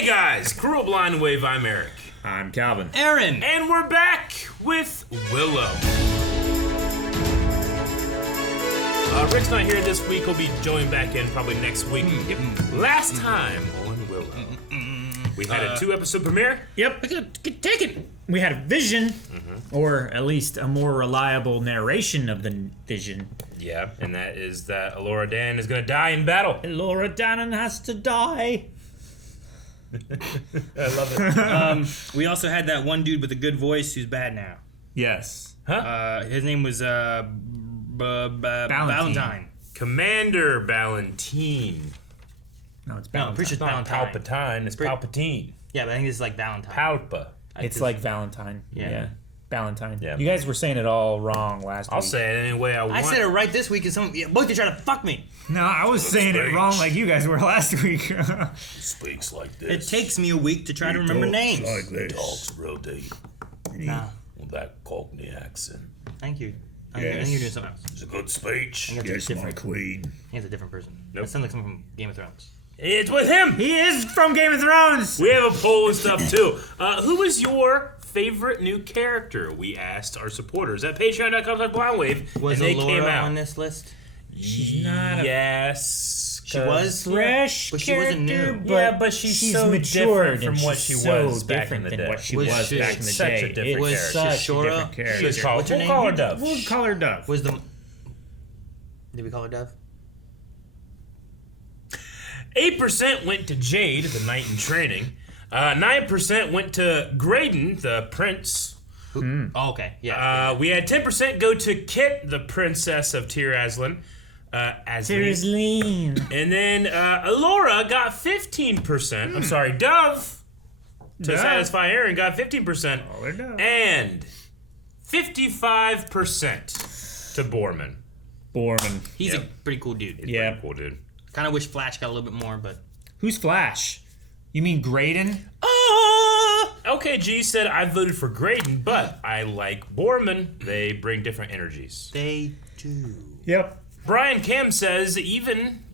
Hey guys, Cruel Blind Wave, I'm Eric. I'm Calvin. Aaron. And we're back with Willow. Rick's not here this week. He'll be joining back in probably next week. Last time on Willow, we had a 2-episode premiere. Yep. Take it. We had a vision, or at least a more reliable narration of the vision. Yeah, and that is that Elora Danan is going to die in battle. Elora Danan has to die. I love it. We also had that one dude with a good voice who's bad now. Yes. His name was Valentine. Commander Ballantine. No, it's No, I'm Valentine. pretty sure it's Not Valentine. Palpatine, it's Palpatine. Yeah, but I think this is like Valentine. Palpa. It's like Valentine. Yeah. Valentine. Yeah. You guys were saying it all wrong last week. I'll say it any way I want. I said it right this week, and both you trying to fuck me. No, I was saying it wrong like you guys were last week. Speaks like It this. takes me a week to try to remember names. Talks real deep. Nah, With that Cockney accent. thank you. I think you're doing something else. It's a good speech. Yes, my queen. He's a different person. Nope. That sounds like someone from Game of Thrones. It's with him. He is from Game of Thrones. We have a poll and stuff too. Who is your favorite new character? We asked our supporters at patreon.com/blindwave. Was and they Elora came out. on this list? She's not a Yes. She was? fresh But she wasn't character, new. but Yeah, but she's so matured different from what she so was back different in the than day. what she Was was she back in the such a day. different It was character. such Shishora? a different character. She's called, What's her we'll name? call her Dove. We'll call her Dove. Was the... Did we call her Dove? 8% went to Jade, the knight in training. 9% went to Graydon, the prince. Oh, okay. Yeah. We had 10% go to Kit, the princess of Tir Aslan. Seriously. And then Elora got 15%. I'm sorry, Dove, to Dove. satisfy Aaron, got 15%. Oh, we're Dove. And 55% to Borman. Borman. He's Yep. a pretty cool dude. Yeah. Pretty cool, dude. Kind of wish Flash got a little bit more, but... Who's Flash? You mean Graydon? OKG said I voted for Graydon, but I like Borman. They bring different energies. They do. Yep. Brian Cam says even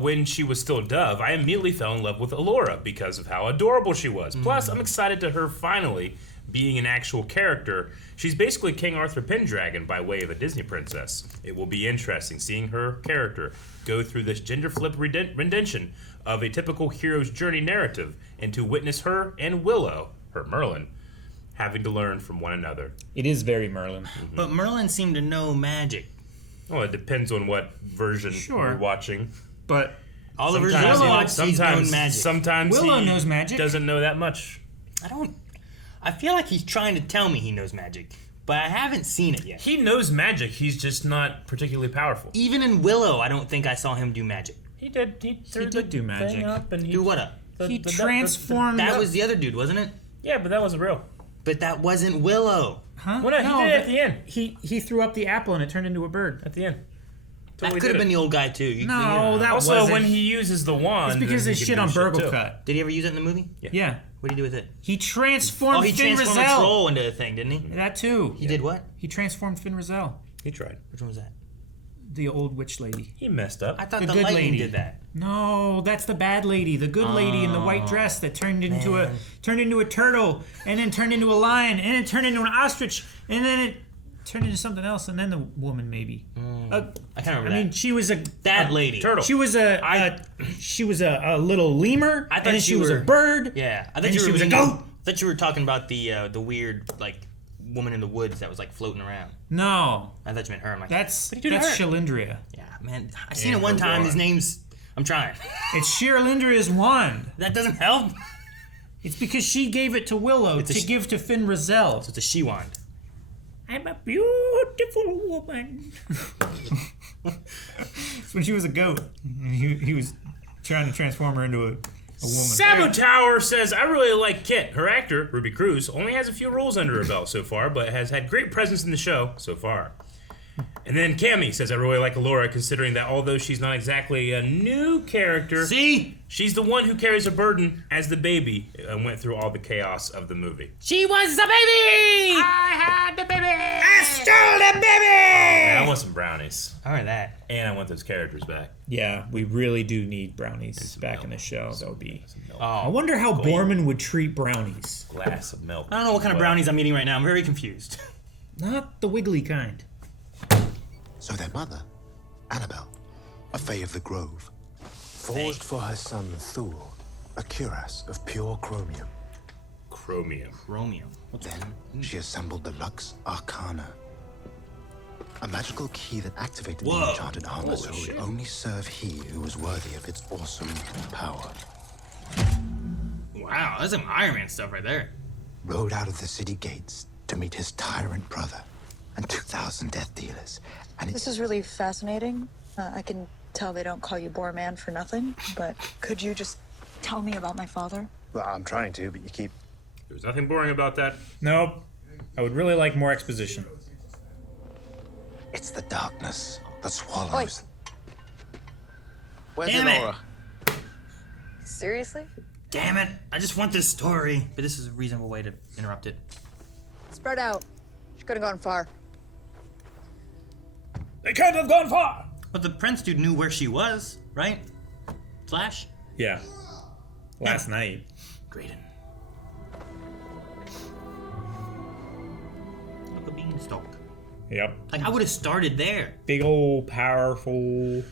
when she was still Dove, I immediately fell in love with Elora because of how adorable she was. Plus, I'm excited to her finally being an actual character. She's basically King Arthur Pendragon by way of a Disney princess. It will be interesting seeing her character go through this gender flip rendition of a typical hero's journey narrative and to witness her and Willow, her Merlin, having to learn from one another. It is very Merlin. But Merlin seemed to know magic. Well, it depends on what version you're watching. But All the versions I've watched, he's known magic. Sometimes Willow he knows magic. doesn't know that much. I feel like he's trying to tell me he knows magic, but I haven't seen it yet. He knows magic, he's just not particularly powerful. Even in Willow, I don't think I saw him do magic. He did. He did do magic. Thing up and Do what up? he transformed. That was the other dude, wasn't it? Yeah, but that wasn't real. But that wasn't Willow. Huh? Well, no, he did it at the end. He threw up the apple and it turned into a bird. At the end. That Totally could have did been it. the old guy too. No, that Also, wasn't. when he uses the wand, It's because then they he shit can on do Burgle too. Cut. Did he ever use it in the movie? Yeah. What did he do with it? He transformed Oh, he Finn transformed a Rizal. troll into a thing, didn't he? That too. He did what? He transformed Finn Rizal, He tried. Which one was that? the old witch lady. He messed up. I thought The the good lightning lady. did that. No, that's the bad lady. The good lady in the white dress that turned into a turtle, and then turned into a lion, and then turned into an ostrich, and then it turned into something else, and then the woman maybe. I can't remember I mean, that. she was a That lady. Turtle. She was a little lemur, I thought and then you she was a were- bird. Yeah, I thought And you were she was a meaning- goat. I thought you were talking about the weird like woman in the woods that was like floating around. No, I thought you meant her. I'm like, that's what did you do to her? Shalindria. Yeah, man, I seen And it one her time. wand. His name's. I'm trying. It's Shirlindria's wand. That doesn't help. It's because she gave it to Willow to give to Finn Rizal. It's a she wand. I'm a beautiful woman. It's when she was a goat. And he was trying to transform her into a woman. Sabu Tower says, I really like Kit. Her actor, Ruby Cruz, only has a few roles under her belt so far, but has had great presence in the show so far. And then Cammy says, I really like Laura, considering that although she's not exactly a new character, she's the one who carries a burden as the baby and went through all the chaos of the movie. She was the baby! I had the baby! I stole the baby! And I want some brownies. I heard that. And I want those characters back. Yeah, we really do need brownies back in the show. That would be... Oh, I wonder how Borman would treat brownies. Glass of milk. I don't know what kind of brownies I'm eating right now. I'm very confused. Not the wiggly kind. So their mother, Annabelle, a Fae of the Grove, forged for her son Thule a cuirass of pure chromium. Chromium. Then she assembled the Lux Arcana, a magical key that activated the enchanted armor so it would only serve he who was worthy of its awesome power. Wow, that's some Iron Man stuff right there. Rode out of the city gates to meet his tyrant brother and 2,000 death dealers. And This is really fascinating. I can tell they don't call you Boar Man for nothing, but could you just tell me about my father? Well, I'm trying to, but you keep... There's nothing boring about that. Nope. I would really like more exposition. It's the darkness that swallows. Where's Laura? Seriously? Damn it. I just want this story. But this is a reasonable way to interrupt it. Spread out. She could have gone far. They can't have gone far! But the Prince dude knew where she was, right? Flash? Yeah. Last night. Graydon. Look a beanstalk. Yep. Like, I would have started there. Big old powerful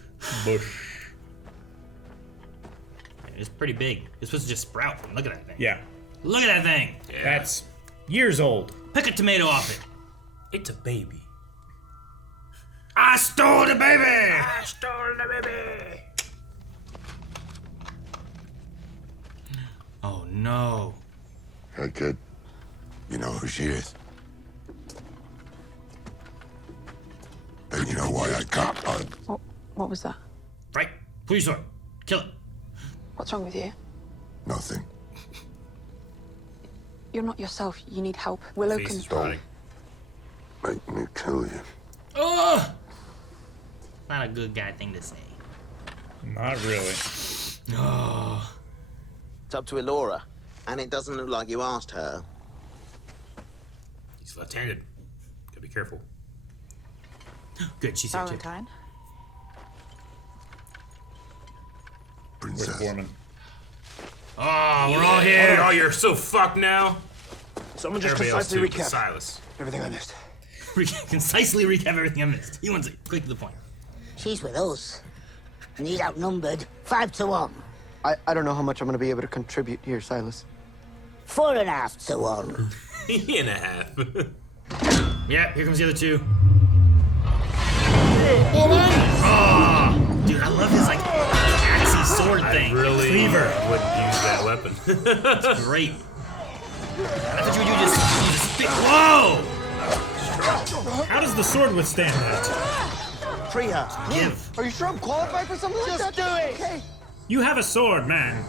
bush. It's pretty big. It's supposed to just sprout. Look at that thing. Yeah. Look at that thing. Yeah. That's years old. Pick a tomato off it. It's a baby. I stole the baby! I stole the baby! Oh no. Hey, kid. You know who she is? Then you know why I got her. What was that? Right? Pull your sword. Kill it. What's wrong with you? Nothing. You're not yourself. You need help. Willow Face can... is rotting. Make me kill you. Oh! Not a good guy thing to say. Not really. Oh. It's up to Elora, and it doesn't look like you asked her. He's left-handed. Gotta be careful. Good, she's here too. Valentine? With Princess. Borman. Oh, we're all here. Oh, you're so fucked now. Someone just Everybody else concisely too, recap Silas. everything I missed. Concisely recap everything I missed. He wants it. Quick to the point. She's with us. And he's outnumbered 5 to 1. I don't know how much I'm going to be able to contribute here, Silas. 4.5 to 1. 3.5. Yeah, here comes the other two. Oh, dude, I love his like axy sword thing. Really Cleaver. wouldn't use that weapon. It's great. I thought you would just spit. Whoa! How does the sword withstand that? Free her. Give. Are you sure I'm qualified for something like that? Just do it! Okay. You have a sword, man.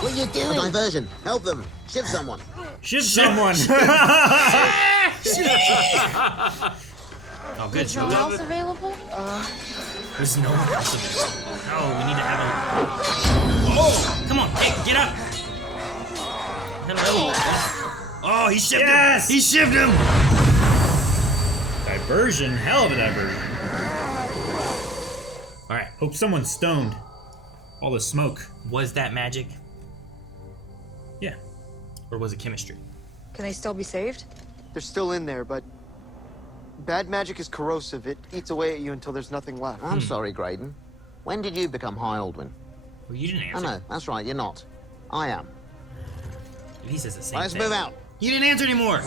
What are you A doing? diversion. Help them. Shiv someone. Shiv someone. Oh, good. No one else available? There's no one else in this. No, we need to have a. Oh, come on, hey, get up. Hello. Oh, he shivved Yes! him. He shivved him. Diversion? Hell of a diversion. All right. Hope someone's stoned. All the smoke. Was that magic Yeah. or was it chemistry? Can they still be saved? They're still in there, but bad magic is corrosive. It eats away at you until there's nothing left. I'm sorry, Graydon. When did you become High Aldwin? Well, you didn't I answer. know, that's right, you're not. I am. He says the same Let's thing. move out. You didn't answer anymore.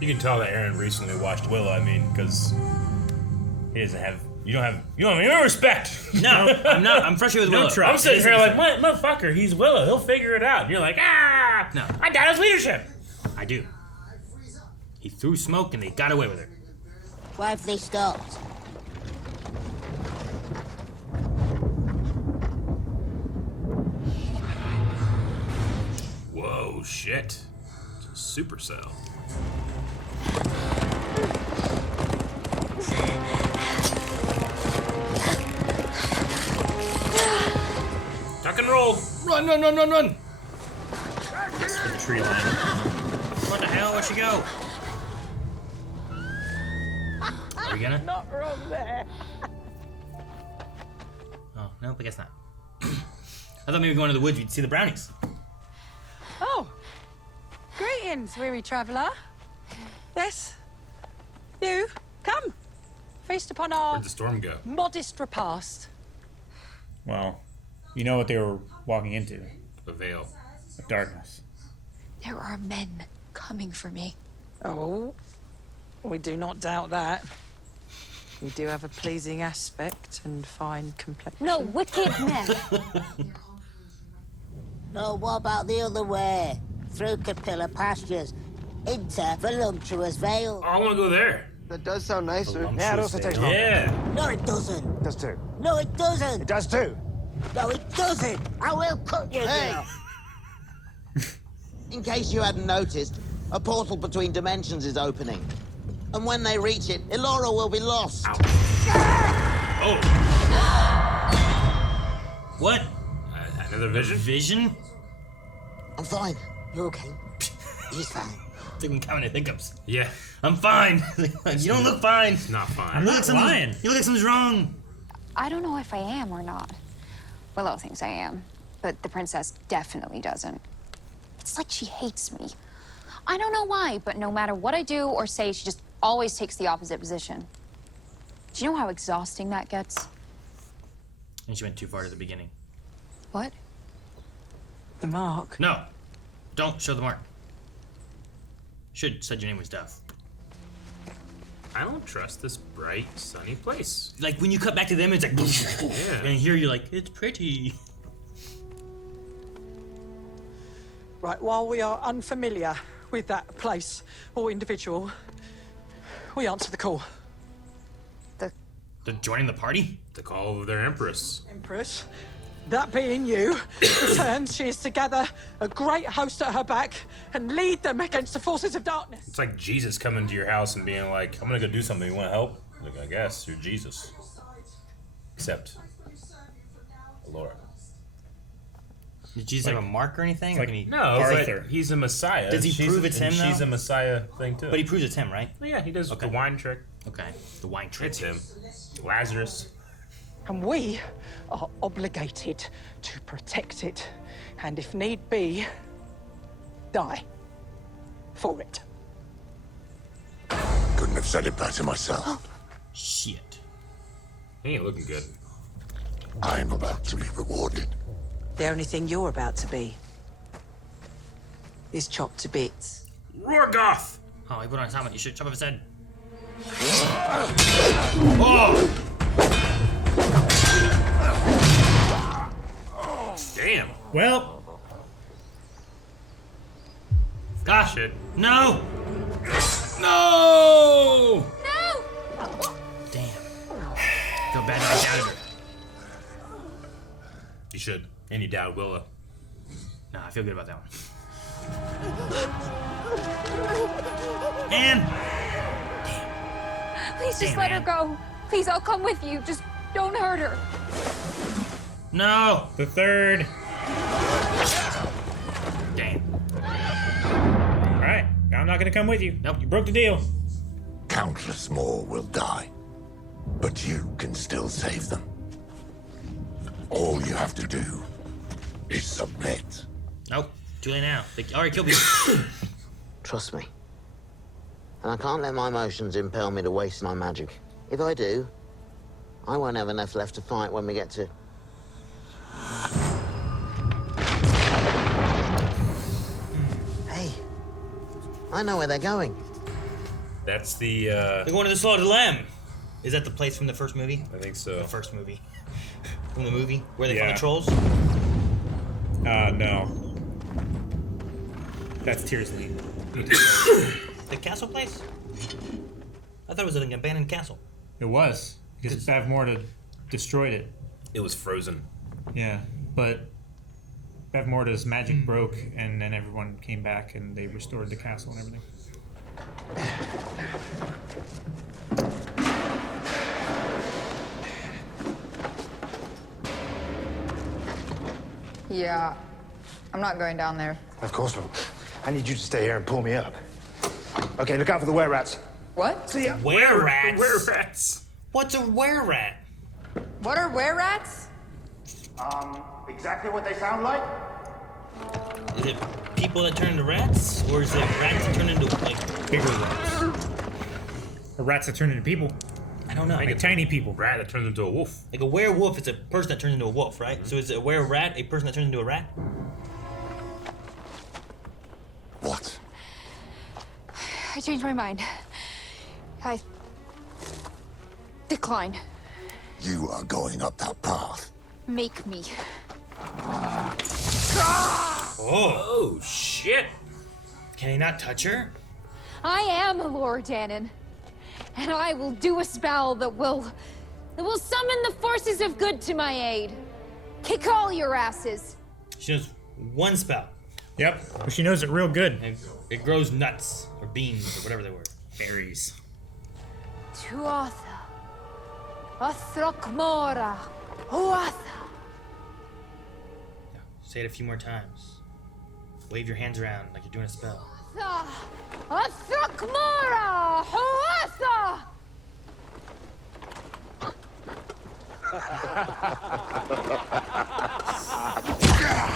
You can tell that Aaron recently watched Willow. I mean, because he doesn't have. You don't have any respect. No, I'm not. I'm frustrated with No Willow. trust. I'm sitting here like, motherfucker, he's Willow. He'll figure it out. And you're like, ah! No. I doubt his leadership. I do. He threw smoke and they got away with it. Why have they stopped? shit. Supercell. Tuck and roll. Run, run, run, run, run. The tree line. What the hell? Where'd she go? Are we gonna? Not wrong there. Oh, nope, I guess not. I thought maybe going to the woods you'd see the brownies. Oh, greetings, weary traveller. Yes, you, come. Feast upon our Where'd the storm go? modest repast. Well, you know what they were walking into. The veil. The darkness. There are men coming for me. Oh, we do not doubt that. You do have a pleasing aspect and fine complexion. No, wicked men. No, what about the other way? Through Capilla pastures, into voluptuous vale. Oh, I want to go there. That does sound nicer. Yeah, it also takes longer. Yeah. No, it doesn't. It does too. No, it doesn't. It does too. No, it doesn't. I will cut you Hey. now. In case you hadn't noticed, a portal between dimensions is opening. And when they reach it, Elora will be lost. Oh. What? Another vision? Vision? I'm fine. You're okay. He's fine. Taking kind of hiccups. Yeah. I'm fine. You don't look fine. It's not fine. I'm not lying. You look like something's wrong. I don't know if I am or not. Willow thinks I am, but the princess definitely doesn't. It's like she hates me. I don't know why, but no matter what I do or say, she just always takes the opposite position. Do you know how exhausting that gets? And she went too far at the beginning. What? The mark. No. Don't show the mark. Should said your name was Duff. I don't trust this bright, sunny place. Like when you cut back to them, it's like, Yeah. and here you're like, it's pretty. Right, while we are unfamiliar with that place or individual, we answer the call. They're joining the party? The call of their empress. Empress, that being you, returns. She is to gather a great host at her back and lead them against the forces of darkness. It's like Jesus coming to your house and being like, I'm gonna go do something. You wanna help? Like, I guess. You're Jesus. Except Elora. Did Jesus have a mark or anything? Or like- can he... No, Arthur. but he's a messiah. Does he She's- prove it's him, and She's though? a messiah thing, too. But he proves it's him, right? Yeah, he does Okay. the wine trick. Okay. The wine trick. It's him. Lazarus. And we are obligated to protect it, and if need be, die for it. Couldn't have said it better myself. Shit. He ain't looking good. I'm about to be rewarded. The only thing you're about to be is chopped to bits. Rorgoth! Oh, he put on his helmet. You should chop off his head. Oh! Damn. Well, Gosh. Shit. No! No! No! Damn. Feel bad that I doubted her. You should. And you doubt Willow. No, I feel good about that one. And Please just Damn, let man. her go. Please, I'll come with you. Just don't hurt her. no. the third. Damn. All right, I'm not gonna come with you. Nope. You broke the deal. Countless more will die, but you can still save them. All you have to do is submit. Nope. Too late now. They already killed me. Trust me. And I can't let my emotions impel me to waste my magic. If I do, I won't have enough left to fight when we get to... Hey, I know where they're going. That's the, They're going to the Slaughtered Lamb. Is that the place from the first movie? I think so. The first movie. From the movie? Where they found Yeah. the trolls? No. That's Tears Lead. The castle place? I thought it was an abandoned castle. It was because Bavmorda destroyed it. It was frozen. Yeah, but Bevmorda's magic broke, and then everyone came back, and they restored the castle and everything. Yeah, I'm not going down there. Of course not. I need you to stay here and pull me up. Okay, look out for the were-rats. What? See ya. Were-rats? Were-rats. What's a were-rat? What are were-rats? Exactly what they sound like? Is it people that turn into rats? Or is it rats that turn into, like... Bigger rats. Or rats that turn into people. I don't know. Like a tiny people. Rat that turns into a wolf. Like a werewolf is a person that turns into a wolf, right? So is a were-rat a person that turns into a rat? What? I changed my mind. I decline. You are going up that path. Make me. Oh, shit. Can he not touch her? I am Laura Dannon, and I will do a spell that will summon the forces of good to my aid. Kick all your asses. She knows one spell. Yep, but she knows it real good. And it grows nuts, or beans, or whatever they were. Berries. Tuatha, Athrakmora, Huatha. Say it a few more times. Wave your hands around like you're doing a spell. Athrakmora, Huatha.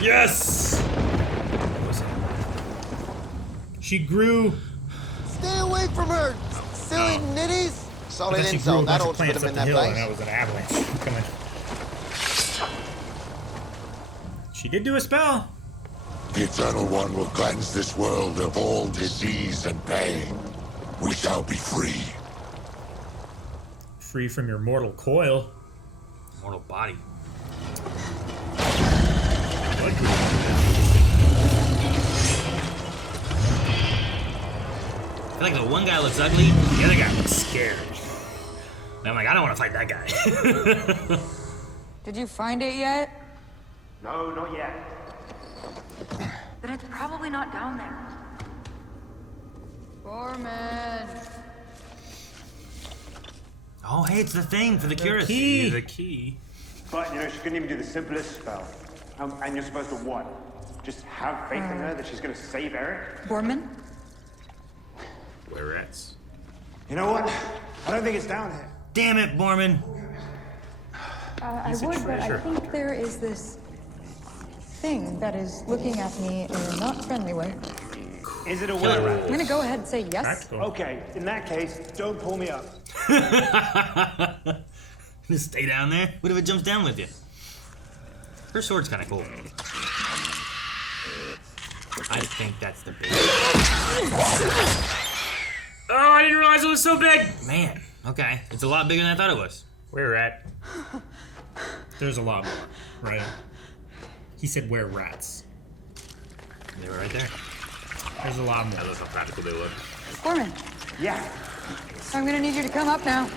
Yes! She grew. Stay away from her, silly nitties. Solid She grew a insult. bunch That of ought to put plants him up in the that hill, and place. that was an avalanche. Come on. She did do a spell. The Eternal One will cleanse this world of all disease and pain. We shall be free. Free from your mortal coil. Mortal body. I feel like the one guy looks ugly, the other guy looks scared. And I'm like, I don't want to fight that guy. Did you find it yet? No, not yet. Then it's probably not down there. Foreman. Oh, hey, it's the thing for the curious. key. The key. But, you know, she couldn't even do the simplest spell. And you're supposed to what? Just have faith in her that she's gonna save Eric? Borman? Were-rats. You know what? I don't think it's down here. Damn it, Borman. I Piece of would, but I treasure. think there is this thing that is looking at me in a not friendly way. Is it a were-rat? I'm gonna go ahead and say yes. Practical. Okay, in that case, don't pull me up. Just stay down there. What if it jumps down with you? Her sword's kind of cool. I think that's the big. Oh, I didn't realize it was so big. Man, okay. It's a lot bigger than I thought it was. Were-rat. There's a lot more, right? He said where rats. They were right there. There's a lot I more. love how practical they look. Foreman, Yeah. I'm gonna need you to come up now.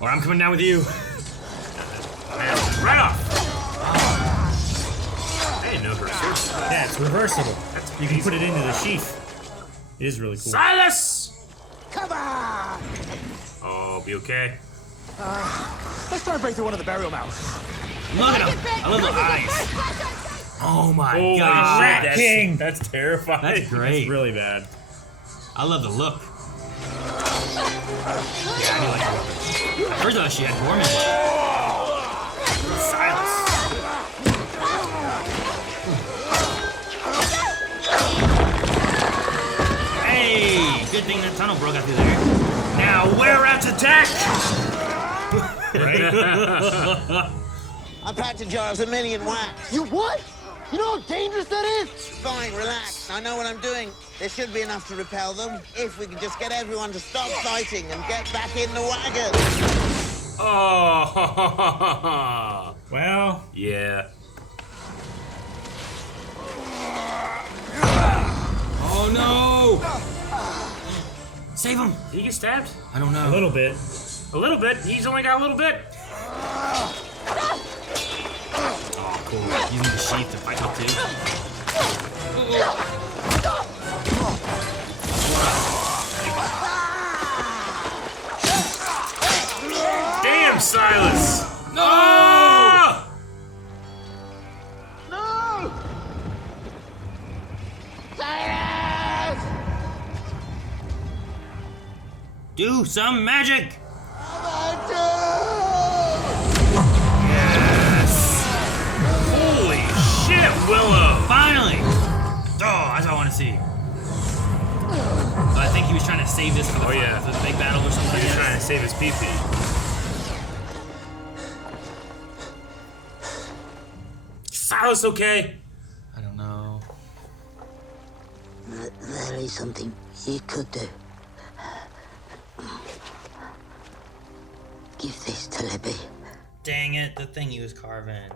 Or I'm coming down with you. Right off. I didn't know her sword. Yeah, it's reversible. That's You can put it into the sheath. It is really cool. Silas! Come on! Oh, be okay. Let's try and break through one of the burial mounds. Look at him. I love the eyes. Oh my Holy god. shit, Rat King. That's terrifying. That's great. It's really bad. I love the look. Yeah, I do like the look. First of all, she had Borman. Silas. Hey, good thing that tunnel broke out through there. Now, were-rats attack! I packed a jar of a million wax. You what? You know how dangerous that is? Fine, relax. I know what I'm doing. There should be enough to repel them if we can just get everyone to stop fighting and get back in the wagon. Oh. Well, Yeah. Oh no! Save him! Did he get stabbed? I don't know. a little bit. A little bit. He's only got a little bit. Oh, cool. Using the sheath to fight with too. Damn, Silas! No! No! Cyrus! Do some magic! Holy shit, Willow! Finally! Oh, that's what I want to see. I think he was trying to save this for the, for the big battle or something. He was trying to save his pee-pee. Silas okay? I don't know. There is something you could do. Give this to Libby. Dang it, the thing he was carving.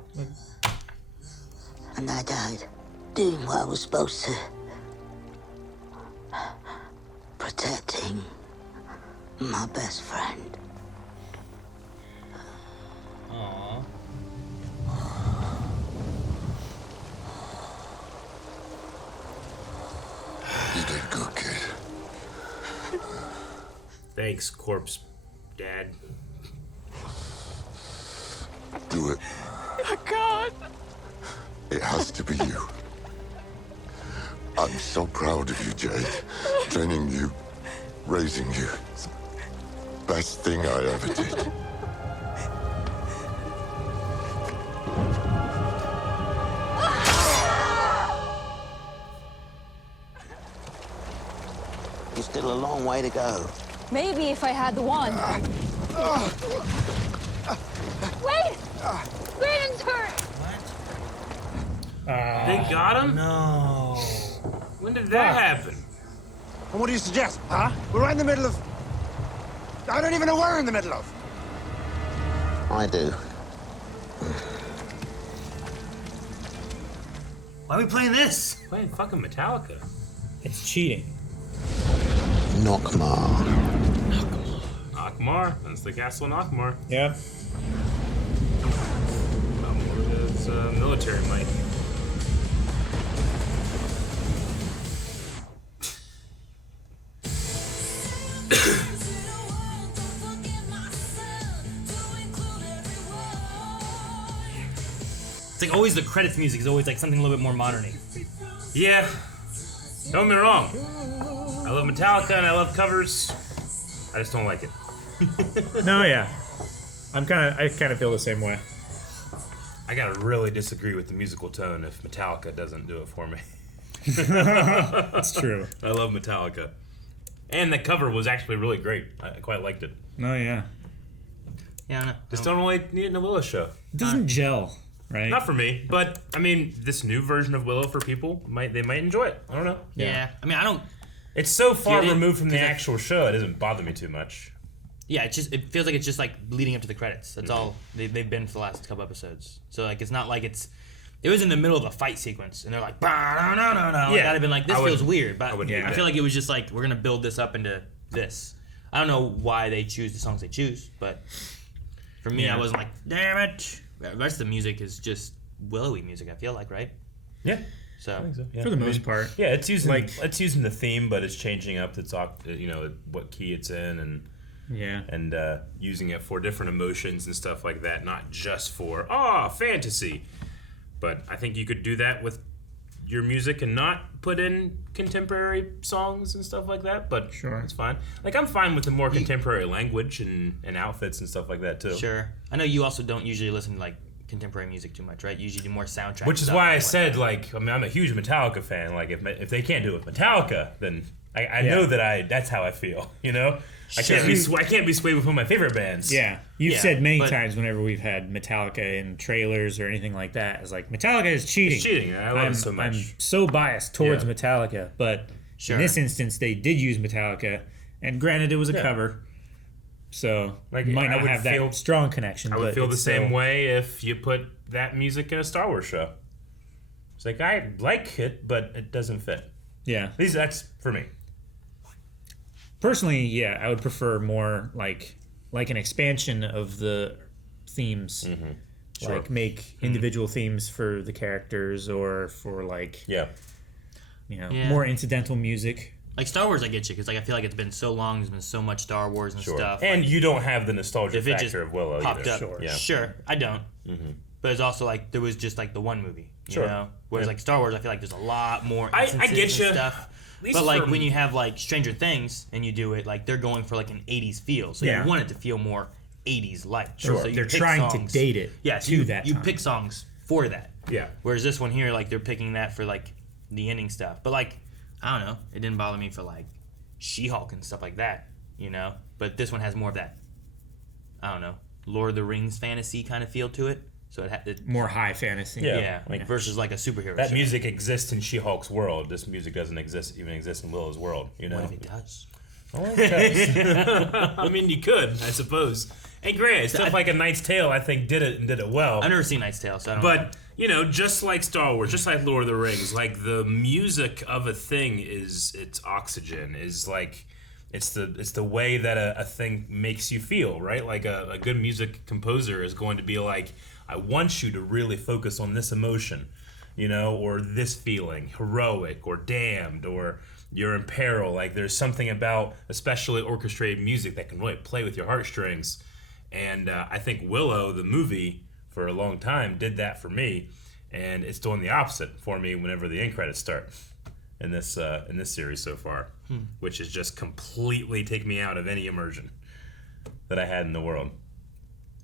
And I died doing what I was supposed to. Protecting my best friend. Aww. You did good, kid. Thanks, corpse dad. Do it. I can't. It has to be you. I'm so proud of you, Jade. Training you, raising you. It's the best thing I ever did. You're still a long way to go. Maybe if I had the wand. Wait! Graydon's hurt! They got him? No. When did that happen? And what do you suggest, huh? We're right in the middle of... I don't even know where we're in the middle of. I do. Why are we playing this? Playing fucking Metallica. It's cheating. Nockmar. Nockmar. That's the castle in Nockmar. Yep. It's military might. It's like always the credits music is always like something a little bit more modern-y. Yeah. Don't get me wrong. I love Metallica and I love covers. I just don't like it. No, yeah. I kind of feel the same way. I gotta really disagree with the musical tone if Metallica doesn't do it for me. That's true. I love Metallica. And the cover was actually really great. I quite liked it. No, yeah. Yeah, I know. Just don't really need it in a Willow show. It doesn't gel, right? Not for me, but I mean, this new version of Willow for people they might enjoy it. I don't know. Yeah. I mean, I don't. It's so far Get it? removed from the actual show, it doesn't bother me too much. Yeah, it feels like it's just like leading up to the credits. That's all they've been for the last couple episodes. So like it's not like it was in the middle of a fight sequence and they're like, no. Yeah, I'd have been like, this feels weird, but I feel like it was just like we're gonna build this up into this. I don't know why they choose the songs they choose, but for me, I wasn't like, damn it. The rest of the music is just willowy music. I feel like, right? Yeah. So, I think so. Yeah. For the most part. Yeah, it's using the theme, but it's changing up what key it's in and using it for different emotions and stuff like that, not just for fantasy. But I think you could do that with your music and not put in contemporary songs and stuff like that, but sure, it's fine. Like I'm fine with the more contemporary language and outfits and stuff like that too. Sure. I know you also don't usually listen to like contemporary music too much, right? You usually do more soundtrack. Which is why I said I'm a huge Metallica fan. Like if they can't do it with Metallica, then I know that's how I feel. You know, Sure. I can't be swayed with one of my favorite bands. Yeah, you've said many times whenever we've had Metallica in trailers or anything like that, it's like Metallica is cheating. It's cheating. I love it so much. I'm so biased towards Metallica, but in this instance, they did use Metallica, and granted, it was a cover, so you might not have that strong connection. I would feel the same way if you put that music in a Star Wars show. It's like I like it, but it doesn't fit. Yeah, at least that's for me. Personally, yeah, I would prefer more like an expansion of the themes Sure. Like make individual themes for the characters or for more incidental music. Like Star Wars, I get you because like I feel like it's been so long. There's been so much Star Wars and stuff. And like, you don't have the nostalgia if it factor just of Willow popped either. Up, Sure, I don't. But it's also like there was just like the one movie, you know. Whereas like Star Wars, I feel like there's a lot more instances I get you. and stuff. But like when you have like Stranger Things and you do it, like they're going for like an 80s feel, so you want it to feel more 80s like. Sure, so they're trying to date it. Yeah, so you pick songs for that. Yeah. Whereas this one here, like they're picking that for like the ending stuff. But like I don't know, it didn't bother me for like She-Hulk and stuff like that, you know. But this one has more of that, I don't know, Lord of the Rings fantasy kind of feel to it. So it had more high fantasy. Yeah, like versus like a superhero. That show. music exists in She-Hulk's world. This music doesn't even exist in Willow's world. You know. What if it does? Oh, it does. I mean, you could, I suppose. And granted, stuff like A Knight's Tale, I think, did it well. I've never seen Knight's Tale, so I don't know. But you know, just like Star Wars, just like Lord of the Rings, like the music of a thing is its oxygen. Is like it's the way that a thing makes you feel, right? Like a good music composer is going to be like, I want you to really focus on this emotion, you know, or this feeling, heroic or damned or you're in peril. Like there's something about especially orchestrated music that can really play with your heartstrings. And I think Willow, the movie, for a long time did that for me, and it's doing the opposite for me whenever the end credits start in this series so far, which is just completely take me out of any immersion that I had in the world.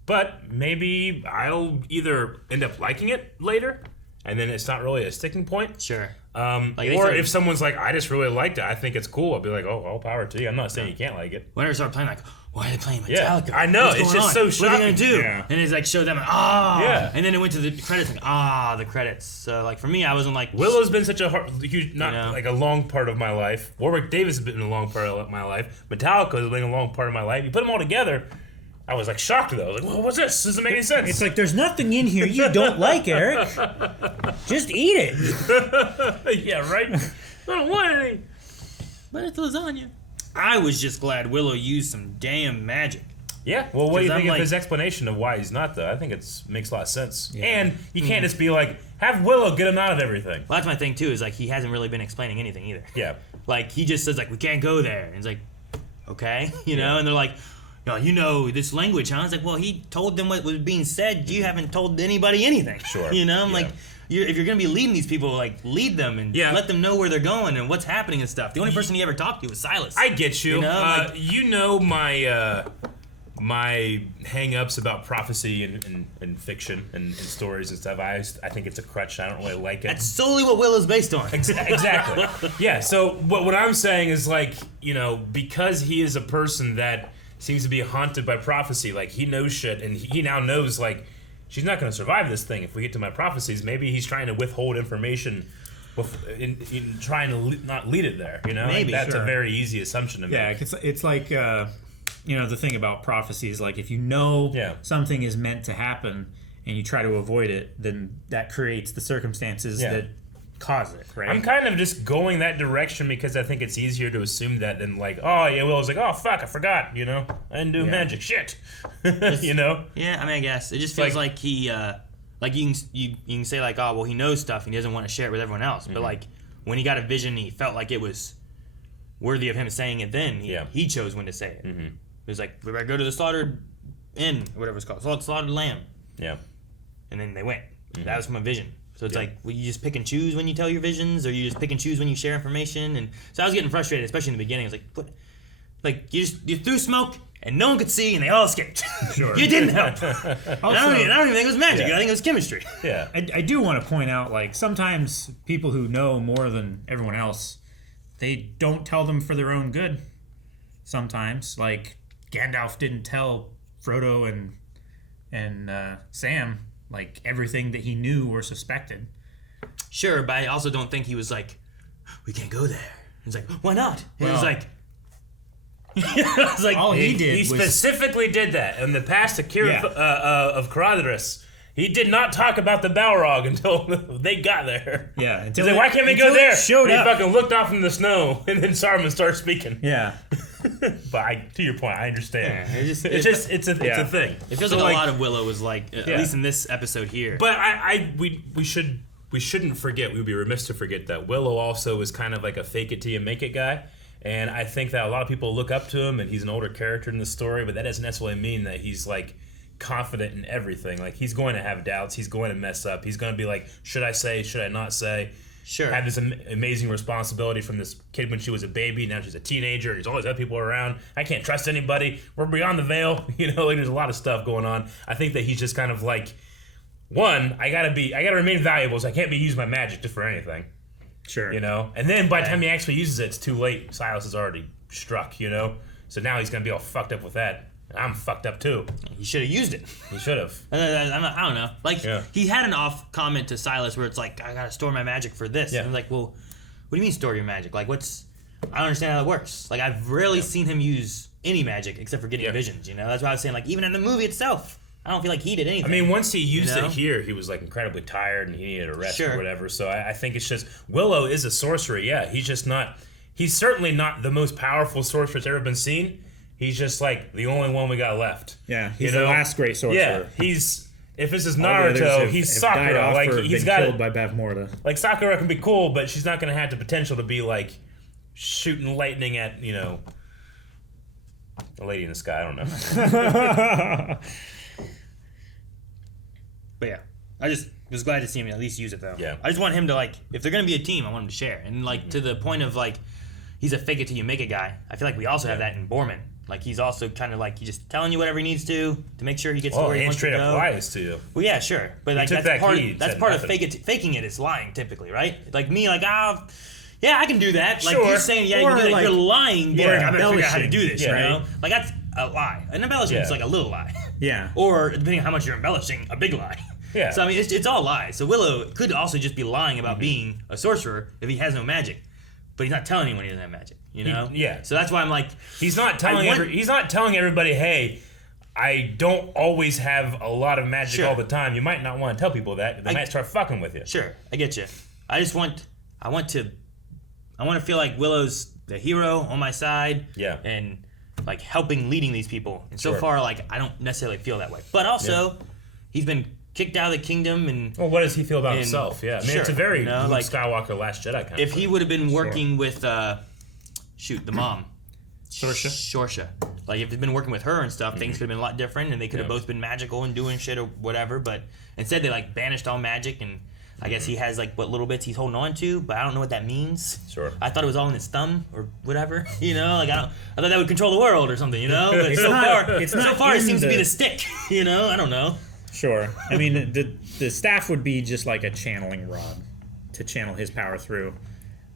But maybe I'll either end up liking it later, and then it's not really a sticking point. Sure. Or if someone's like, I just really liked it, I think it's cool, I'll be like, oh, all power to you. I'm not saying you can't like it. Whenever I start playing, like, why are they playing Metallica? Yeah, I know. What's it's going just on? so shocking. What are they going to do? Yeah. And it's like, show them, Yeah. And then it went to the credits, like, the credits. So, like, for me, I wasn't like... Willow's been such a like a long part of my life. Warwick Davis has been a long part of my life. Metallica has been a long part of my life. You put them all together, I was like shocked though. I was like, well, what's this? This doesn't make any sense. It's like there's nothing in here you don't like, Eric. Just eat it. Yeah, right? I don't want any. But it's lasagna. I was just glad Willow used some damn magic. Yeah, well, what do you think of like, his explanation of why he's not, though? I think it makes a lot of sense. Yeah. And you can't just be like, have Willow get him out of everything. Well, that's my thing, too, is like he hasn't really been explaining anything either. Yeah. Like, he just says, like, we can't go there. And it's like, okay, you know? And they're like, you know this language, huh? It's like, well, he told them what was being said. You haven't told anybody anything. Sure. You know? I'm like, if you're going to be leading these people, like, lead them and let them know where they're going and what's happening and stuff. The only person he ever talked to was Silas. I get you. You know, my hang-ups about prophecy and fiction and stories and stuff. I think it's a crutch. I don't really like it. That's solely what Willow's based on. Exactly. Yeah. So what I'm saying is like, you know, because he is a person that seems to be haunted by prophecy, like he knows shit, and he now knows like she's not going to survive this thing if we get to my prophecies. Maybe he's trying to withhold information. In trying to not lead it there, you know. Maybe that's a very easy assumption to make. Yeah, it's like you know, the thing about prophecy is like if you know something is meant to happen and you try to avoid it, then that creates the circumstances that cause it, right? I'm kind of just going that direction because I think it's easier to assume that than like, oh yeah, well, I was like, oh fuck, I forgot, you know, I didn't do magic shit, you know. Yeah, I mean, I guess it just feels like he, like you can say like, oh well, he knows stuff and he doesn't want to share it with everyone else, but like when he got a vision, he felt like it was worthy of him saying it. Then he chose when to say it. It was like, we better go to the slaughtered inn, or whatever it's called, slaughtered lamb. Yeah, and then they went. That was from a vision. So it's like, will you just pick and choose when you tell your visions, or you just pick and choose when you share information? And so I was getting frustrated, especially in the beginning. I was like, what? Like you threw smoke and no one could see, and they all escaped. Sure, you didn't help. I don't even think it was magic. I think it was chemistry. Yeah, I do want to point out, like sometimes people who know more than everyone else, they don't tell them for their own good. Sometimes, like Gandalf didn't tell Frodo and Sam like everything that he knew or suspected. Sure, but I also don't think he was like, we can't go there. He's like, why not? And it was like, all he did he specifically did that in the past of Caradhras. He did not talk about the Balrog until they got there. Yeah, until like, why can't we go there? Showed and up. He fucking looked off in the snow, and then Saruman started speaking. Yeah. But to your point, I understand. Yeah, it's a thing. It feels like a lot of Willow was like, at least in this episode here. But we shouldn't forget. We would be remiss to forget that Willow also is kind of like a fake it till you make it guy. And I think that a lot of people look up to him, and he's an older character in the story, but that doesn't necessarily mean that he's like confident in everything. Like, he's going to have doubts. He's going to mess up. He's going to be like, should I say? Should I not say? Sure. Had this amazing responsibility from this kid when she was a baby. Now she's a teenager. There's always other people around. I can't trust anybody. We're beyond the veil. You know, like, there's a lot of stuff going on. I think that he's just kind of like, one, I gotta remain valuable, so I can't be using my magic just for anything. Sure. You know? And then by the time he actually uses it, it's too late. Silas is already struck, you know? So now he's going to be all fucked up with that. And I'm fucked up too. He should have used it. He should have. I don't know. Like, he had an off comment to Silas where it's like, I got to store my magic for this. Yeah. And I'm like, well, what do you mean store your magic? Like, I don't understand how that works. Like, I've rarely seen him use any magic except for getting visions, you know? That's why I was saying, like, even in the movie itself, I don't feel like he did anything. I mean, once he used it here, he was like incredibly tired and he needed a rest or whatever. So I think it's just, Willow is a sorcerer, he's just not, he's certainly not the most powerful sorcerer that's ever been seen. He's just like the only one we got left. Yeah, he's the last great sorcerer. Yeah, if this is Naruto, he's Sakura. Like, he's got killed by Bavmorda. Like, Sakura can be cool, but she's not going to have the potential to be like shooting lightning at, you know, a lady in the sky. I don't know. But yeah, I just was glad to see him at least use it, though. Yeah. I just want him to, like, if they're going to be a team, I want him to share. And, like, to the point of, like, he's a fake it till you make it guy. I feel like we also have that in Borman. Like, he's also kind of like, he's just telling you whatever he needs to make sure he gets to where he wants to go. Straight up lies to you. Well, yeah, sure. But, like, that's part of faking it is lying, typically, right? Like, me, like, yeah, I can do that. Like, you're saying, yeah, you're lying, but I'm going to figure out how to do this, you know? Like, that's a lie. An embellishment is like a little lie. Yeah. Or, depending on how much you're embellishing, a big lie. Yeah. So, I mean, it's all lies. So, Willow could also just be lying about being a sorcerer if he has no magic. But he's not telling anyone he doesn't have magic, you know? So that's why I'm like... He's not telling everybody, hey, I don't always have a lot of magic all the time. You might not want to tell people that. They might start fucking with you. Sure, I get you. I want to feel like Willow's the hero on my side. Yeah. And, like, leading these people. And so far, like, I don't necessarily feel that way. But also, he's been kicked out of the kingdom, and what does he feel about himself? Yeah, I mean, it's a very Luke like Skywalker Last Jedi kind of if he would have been working with the mom, Sorsha. Like, if he'd been working with her and stuff, things could have been a lot different, and they could have both been magical and doing shit or whatever. But instead, they like banished all magic, and I guess he has like what little bits he's holding on to, but I don't know what that means. Sure. I thought it was all in his thumb or whatever, you know. Like, I thought that would control the world or something, you know. But so far, it seems to be the stick, you know. I don't know. Sure. I mean, the staff would be just like a channeling rod to channel his power through.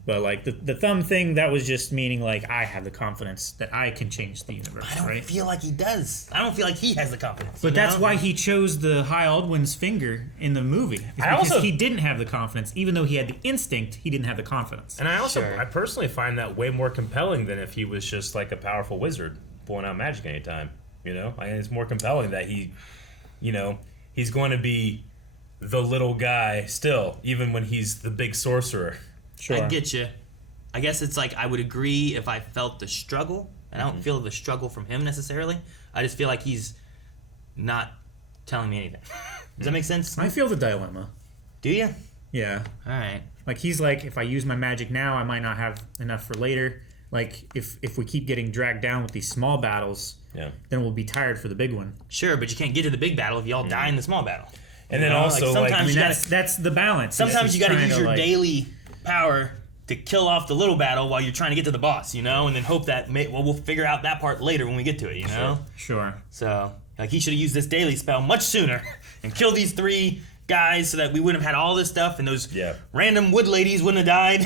But, like, the thumb thing, that was just meaning, like, I have the confidence that I can change the universe, I don't feel like he does. I don't feel like he has the confidence. But that's why he chose the High Aldwin's finger in the movie. Because he didn't have the confidence. Even though he had the instinct, he didn't have the confidence. And I personally find that way more compelling than if he was just, like, a powerful wizard pulling out magic anytime, you know? I mean, it's more compelling that he, you know, he's going to be the little guy still, even when he's the big sorcerer. Sure. I get you. I guess it's like I would agree if I felt the struggle, and I don't feel the struggle from him necessarily. I just feel like he's not telling me anything. Does that make sense? I feel the dilemma. Do you? Yeah. All right. Like, he's like, if I use my magic now, I might not have enough for later. Like, if we keep getting dragged down with these small battles, then we'll be tired for the big one. Sure, but you can't get to the big battle if you all die in the small battle. And then also, like, sometimes that's the balance. Sometimes you got to use your daily power to kill off the little battle while you're trying to get to the boss, you know, and then hope that we'll figure out that part later when we get to it, you know. Sure. So, like, he should have used this daily spell much sooner and killed these 3 guys so that we wouldn't have had all this stuff and those random wood ladies wouldn't have died.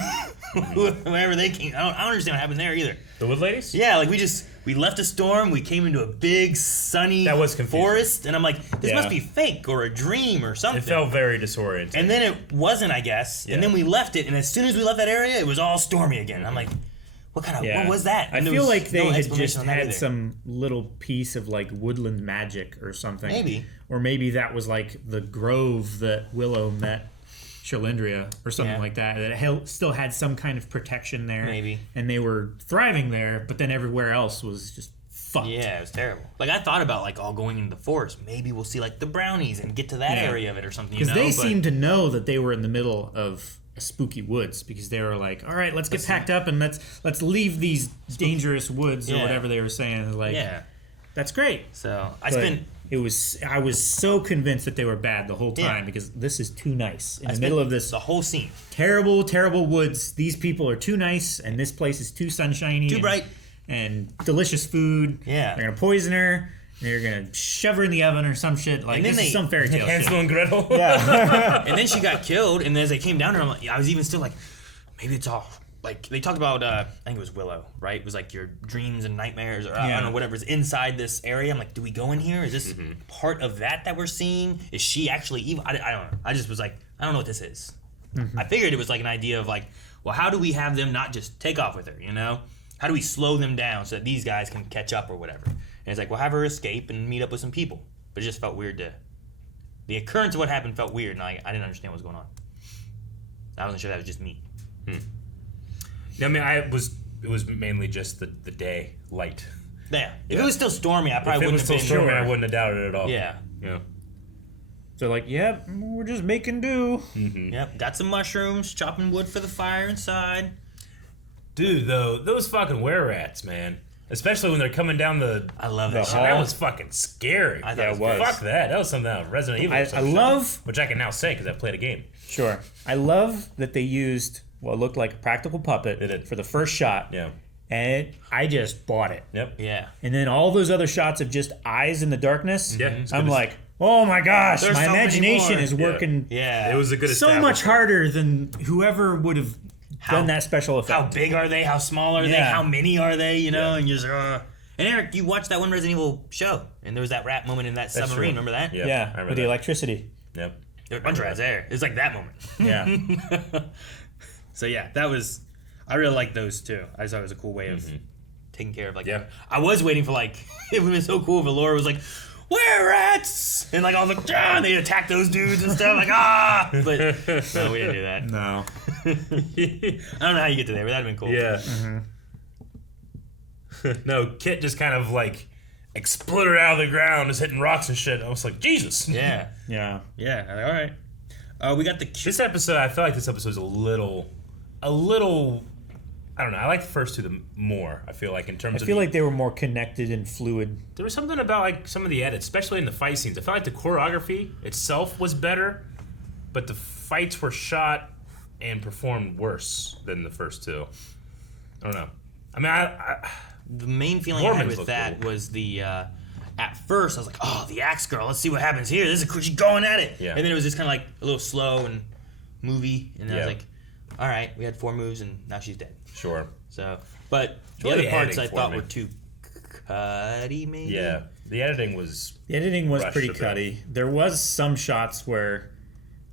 Wherever they came, I don't understand what happened there either. The wood ladies? Yeah, like we left a storm, we came into a big sunny forest, and I'm like, this must be fake or a dream or something. It felt very disorienting. And then it wasn't, I guess. And then we left it, and as soon as we left that area, it was all stormy again. I'm like, what was that? I feel like they had just had some little piece of like woodland magic or something. Maybe. Or maybe that was like the grove that Willow met Shalindria or something like that. That it still had some kind of protection there. Maybe. And they were thriving there, but then everywhere else was just fucked. Yeah, it was terrible. Like, I thought about, like, all going into the forest. Maybe we'll see, like, the brownies and get to that area of it or something, Because they seemed to know that they were in the middle of spooky woods, because they were like, all right, let's get packed up and let's leave these dangerous woods or whatever they were saying. Like, that's great. So I was so convinced that they were bad the whole time because this is too nice in the middle of this the whole scene. Terrible woods. These people are too nice, and this place is too sunshiny, too bright, and delicious food. Yeah, they're gonna poison her. They're gonna shove her in the oven or some shit. Like, this is some fairy tale Hansel shit. and Gretel. Yeah. And then she got killed, and then as they came down to her, I was even still like, maybe it's all, like, they talked about, I think it was Willow, right? It was like your dreams and nightmares, or I don't know, whatever's inside this area. I'm like, do we go in here? Is this part of that we're seeing? Is she actually evil? I don't know. I just was like, I don't know what this is. I figured it was like an idea of like, well, how do we have them not just take off with her, you know? How do we slow them down so that these guys can catch up or whatever? And it's like, well, have her escape and meet up with some people. But it just felt weird the occurrence of what happened felt weird, and I didn't understand what was going on. I wasn't sure that was just me. I mean, it was mainly just the day light. Yeah. If it was still stormy, I probably wouldn't have been. If it was still stormy, I wouldn't have doubted it at all. Yeah. Yeah. So like, yep, we're just making do. Yep. Got some mushrooms, chopping wood for the fire inside. Dude, though, those fucking were-rats, man. Especially when they're coming down I love that shit. That was fucking scary. I thought it was. Fuck that. That was something out of Resident Evil. I love... Which I can now say because I played a game. Sure. I love that they used what looked like a practical puppet for the first shot. Yeah. And I just bought it. Yep. Yeah. And then all those other shots of just eyes in the darkness. Yeah. I'm like, oh my gosh, There's my so many imagination more. is working. Yeah. It was a good so much harder than whoever would have done that special effect. How big are they? How small are they? How many are they? You know, and you're just And Eric, you watched that one Resident Evil show, and there was that rat moment in that submarine. Remember that? Yeah, with the electricity. Yep. There were a bunch of rats there. It's like that moment. Yeah. So yeah, that was. I really like those too. I just thought it was a cool way of taking care of like. Yeah. I was waiting for like it would have been so cool if Laura was like, "Where rats?" and like all the they attack those dudes and stuff like but no, we didn't do that. No. I don't know how you get to there, but that'd have been cool. Yeah. No, Kit just kind of like exploded out of the ground, just hitting rocks and shit. I was like, Jesus. Yeah. Yeah. Yeah. All right. We got the. This episode, I feel like this episode is a little. I don't know. I like the first two more. I feel like in terms. I feel like they were more connected and fluid. There was something about like some of the edits, especially in the fight scenes. I felt like the choreography itself was better, but the fights were shot and performed worse than the first two. I don't know. I mean, the main feeling I had with that was the. At first, I was like, "Oh, the axe girl. Let's see what happens here. This is cool. She's going at it." Yeah. And then it was just kind of like a little slow and movie, and I was like, "All right, we had 4 moves, and now she's dead." Sure. So, but It's the really other parts I editing thought for me. were too cutty, maybe. Yeah, the editing was. The editing was rushed pretty a bit. cutty. There was some shots where,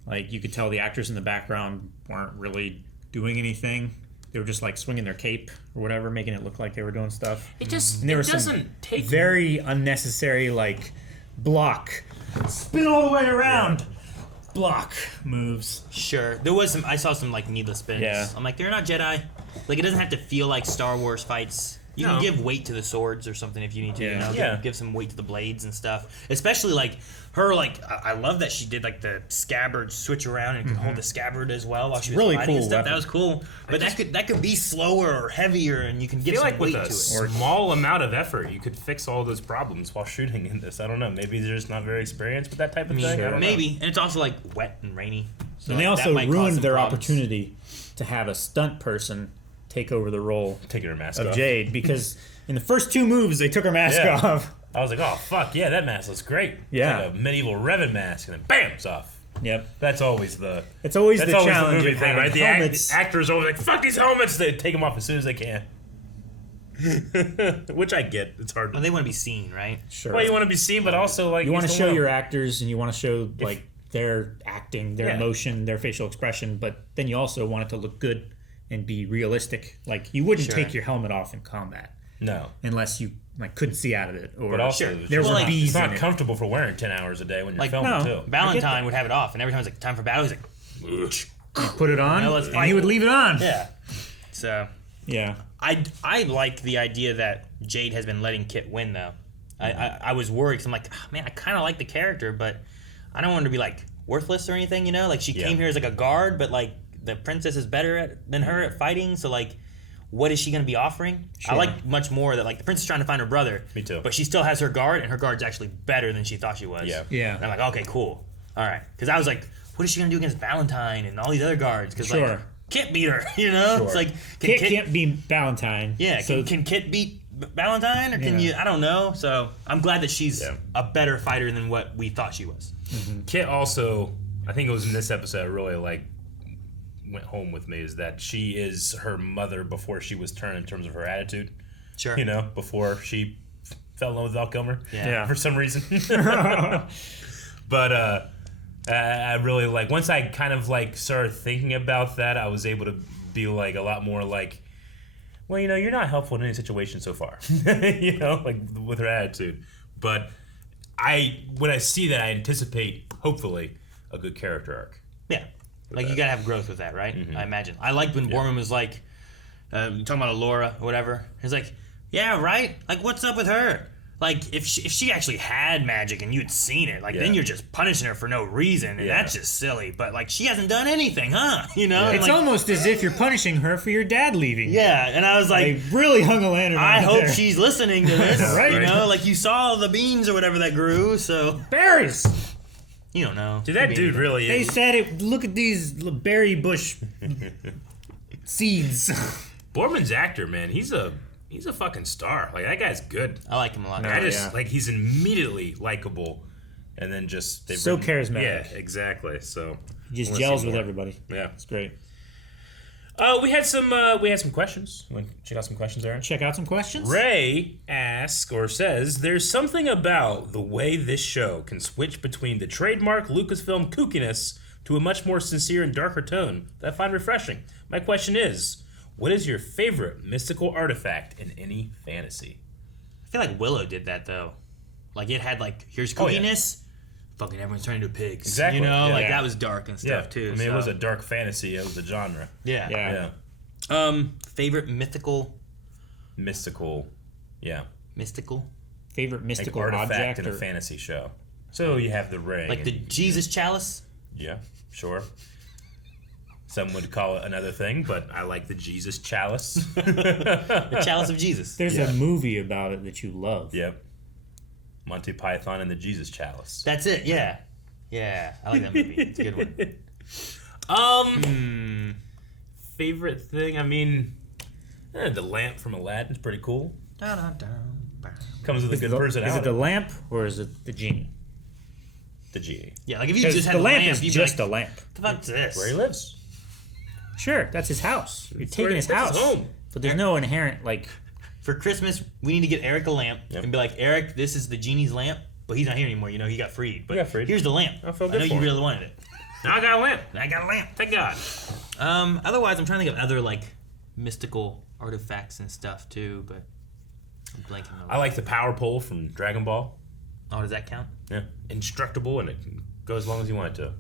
like, you could tell the actors in the background weren't really doing anything. They were just like swinging their cape or whatever, making it look like they were doing stuff. It just and there it was some doesn't take very unnecessary like block, spin all the way around, block moves. Sure, there was some. I saw some like needless spins. Yeah. I'm like, they're not Jedi. Like, it doesn't have to feel like Star Wars fights. You can give weight to the swords or something if you need to. You know, give some weight to the blades and stuff. Especially like her. Like, I love that she did like the scabbard switch around and could hold the scabbard as well while she was Really fighting and cool stuff. weapon. That was cool. But that could be slower or heavier, and you can I give feel some like weight with to a it. small amount of effort, you could fix all those problems while shooting in this. I don't know. Maybe they're just not very experienced with that type of thing. I don't know. Maybe, and it's also like wet and rainy. So And they like, that also might cause ruined some their problems. opportunity to have a stunt person take over the role Taking her mask of off. Jade because in the first 2 moves they took her mask off. I was like, oh fuck yeah, that mask looks great. Yeah. It's like a medieval Revan mask, and then bam, it's off. Yep. That's always the. It's always that's the always challenge the movie of thing, having right? helmets. The actors are always like, fuck these helmets. They take them off as soon as they can. Which I get. It's hard. Well, they want to be seen, right? Sure. Well, you want to be seen, but also like You want to still show wanna- your actors and you want to show like their acting, their Yeah. emotion, their facial expression, but then you also want it to look good and be realistic. Like you wouldn't Sure. take your helmet off in combat No. unless you like couldn't see out of it, or But also, there were it's bees not in it. comfortable for wearing 10 hours a day when you're Like, filming too. Valentine would have it off, and every time it's like time for battle, he's like, You put it on, let's and fight. he would leave it on. Yeah. So Yeah. I like the idea that Jade has been letting Kit win though. I was worried 'cause I'm like, oh, man, I kind of like the character, but I don't want her to be like worthless or anything, you know? Like she came here as like a guard, but like the princess is better than her at fighting, so like what is she going to be offering? Sure. I like much more that like the princess is trying to find her brother. Me too. But she still has her guard, and her guard's actually better than she thought she was. Yeah. And I'm like, okay, cool. All right. Because I was like, what is she going to do against Valentine and all these other guards? Because like, Kit beat her, you know? Sure. It's like, Kit can't beat Valentine. yeah, So can Kit beat Valentine, or can you? I don't know. So I'm glad that she's a better fighter than what we thought she was. Kit also, I think it was in this episode, really like went home with me, is that she is her mother before she was turned in terms of her attitude. Sure. You know, before she fell in love with Val Kilmer. Yeah. For some reason. But I really like, once I kind of like started thinking about that, I was able to be like a lot more like, well, you know, you're not helpful in any situation so far. You know, like with her attitude. But when I see that, I anticipate, hopefully, a good character arc. Yeah. Like, you gotta have growth with that, right? I imagine. I liked when Borman was like, talking about Laura or whatever. He's like, yeah, right? Like, what's up with her? Like, if she actually had magic and you'd seen it, like, then you're just punishing her for no reason, and that's just silly. But, like, she hasn't done anything, huh? You know? It's like, almost as if you're punishing her for your dad leaving. Yeah, and I was like, they really hung a lantern on I it hope there. she's listening to this. Right. You know, like, you saw the beans or whatever that grew, so. Berries! You don't know. Dude, that dude really They is. said it. Look at these berry bush seeds. Borman's actor, man, he's a fucking star. Like, that guy's good. I like him a lot. Like, he's immediately likable, and then just So charismatic. Yeah, exactly. So He just I wanna gels see with more. everybody. Yeah, It's great. we had some questions. Want to check out some questions, Aaron? Check out some questions. Ray asks or says, "There's something about the way this show can switch between the trademark Lucasfilm kookiness to a much more sincere and darker tone that I find refreshing. My question is, what is your favorite mystical artifact in any fantasy?" I feel like Willow did that, though. Like, it had, like, here's Oh, yeah. kookiness. Fucking everyone's turning into pigs. Exactly. You know, Yeah. like, Yeah. that was dark and stuff, too. I mean, it was a dark fantasy. It was a genre. Yeah. Favorite mystical. Yeah. Mystical? Favorite mystical like artifact object in a fantasy show. So you have the ring. Like the Jesus chalice? Yeah, sure. Some would call it another thing, but I like the Jesus chalice. The chalice of Jesus. There's a movie about it that you love. Yep. Monty Python and the Jesus chalice. That's it, yeah. Yeah, I like that movie. It's a good one. Favorite thing? I mean, the lamp from Aladdin's pretty cool. Comes with a good personality. Is it the lamp or is it the genie? The genie. Yeah, like if you just had the lamp is you'd be just like, a lamp. What the fuck's this? Where he lives. Sure, that's his house. You're taking his that's house. his home. But there's no inherent, like... For Christmas, we need to get Eric a lamp and be like, Eric, this is the genie's lamp, but he's not here anymore. You know, he got freed. But here's the lamp. I feel I good know for you him. really wanted it. Now I got a lamp. I got a lamp. Thank God. Otherwise, I'm trying to think of other like mystical artifacts and stuff too, but I'm blanking on. I like the power pole from Dragon Ball. Oh, does that count? Yeah. Indestructible, and it can go as long as you want it to.